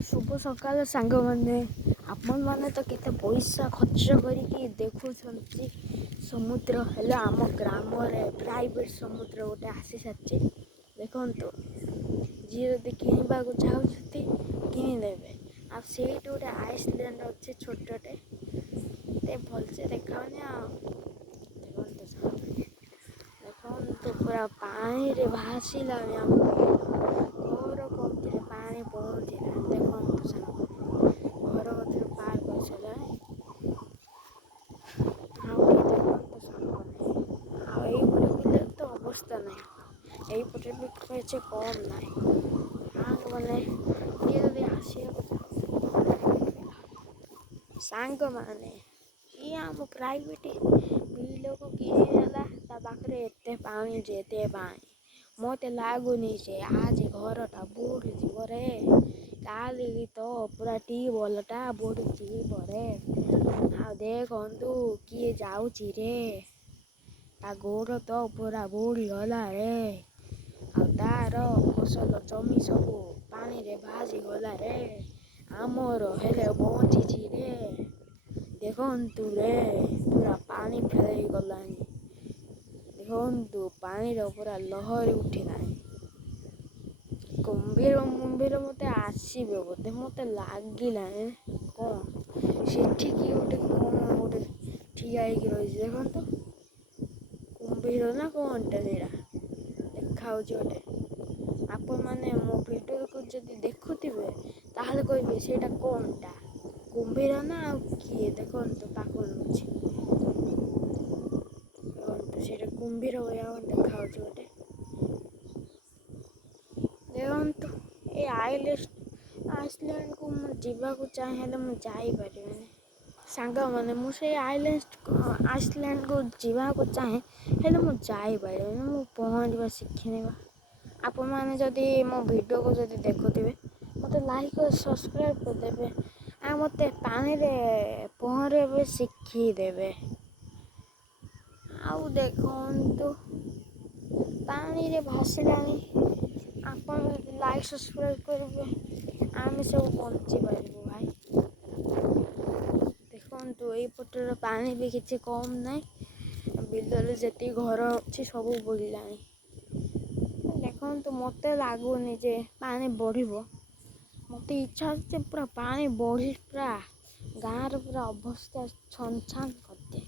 शुभ सकाल सांगमाने आपण माने तो केते पैसा खर्च करिकी देखुछंती समुद्र हेले आम ग्राम रे प्राइवेट समुद्र गोटे आसी साची देखंतु जी यदि किनिबा को चाहुछती किनि देबे आ सेट गोटे आइसलैंड अच्छे छोटटे ते भलसे देखावने आ देखंतु पूरा पानी रे भासीला घर कमती पानी पहुँचला देखंतु घर मध्य पार कर सारा देखंतु सामने तो अवस्था नहीं यहीपटे भी कैसे कम ना मैंने ये आसिया सांग माने ये आम प्राइवेट बिल को किनेला ता पाखरे एते पानी जेते पानी मत लगुनि से आज घरटा बुड़ी जीवरे काली तो पूरा टीबलटा बुड़ी जीवरे आ देखु किए जाऊँची रे ता गोड़ तो पूरा बुड़ी गला रे आ तार फसल जमी सब पानी रे भासी गला रे आमर हेले बंची रे देखु रे पूरा पानी फेल गलानी देखु पानी पूरा लहरी उठिलानी कुंभीर मुंभीर मत आसबे बोधे मत लगिला कौन सेठी कि गोटे कौन गोटे ठिया रही देखो कुंभीर ना कौनटा देखा गोटे आपण मैंने मो भिडियो को जब देखुवे ताहले कहबे सेटा कौनटा कुंभीर ना किए देखो पाखु से कुंभीर भैया देखा गोटे देखु ये आइसलैंड को जावाक चाहे जापारे सांग मैंने मुझे आइसलैंड को जावाक चाहे जापारे मु पहुँचवा शिखी आपण मैंने जदि मो भिडियो को जब देखुवे मत लाइक और सब्सक्राइब करदे आ मत पानी रे पहरे शिखीदेवे आउ देखु पानी रे भासिलानी आपण लाइक सब्सक्राइब करेंगे आम सब बंची पारू भाई देखु यहीपटर पानी भी किसी कम ना बिल जी घर अच्छी सब बुड़ला देखु मत लगुनि जे पानी बढ़ मत इच्छा से पूरा पानी बढ़ी पूरा गाँव पूरा अवस्था छन छान करदे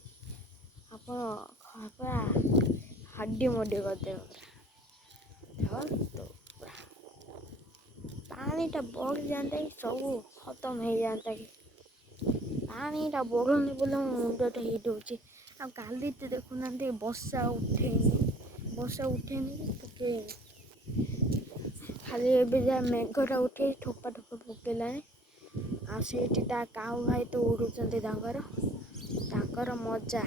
आप पूरा हड्डी मड्डी करदे तो पानीटा बढ़ जाता कि सब खत्म हो जाता कि पानीटा बढ़ुनि बोले मो मुंडटा हिट होची आ काली तो देखुना वर्षा उठेनी पके खाली एवं जहाँ मेघटा उठे ठोपा ठोपा पकेलानी आ सेठी ता काऊ भाई तो उड़ुचंती तांकर मजा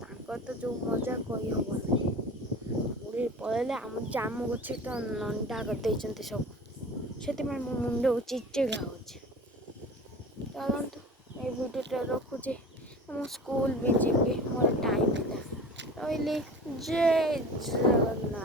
तांकर तो जो मजा कही हबनी उड़ी पड़े आम जामु गछ तो नंडा करदे सब से मो मुंड चिचिड़ा हो चलतु ये भिडियो रखुचे मो स्कूल भी जी मोर टाइम है रही जय जगन्नाथ।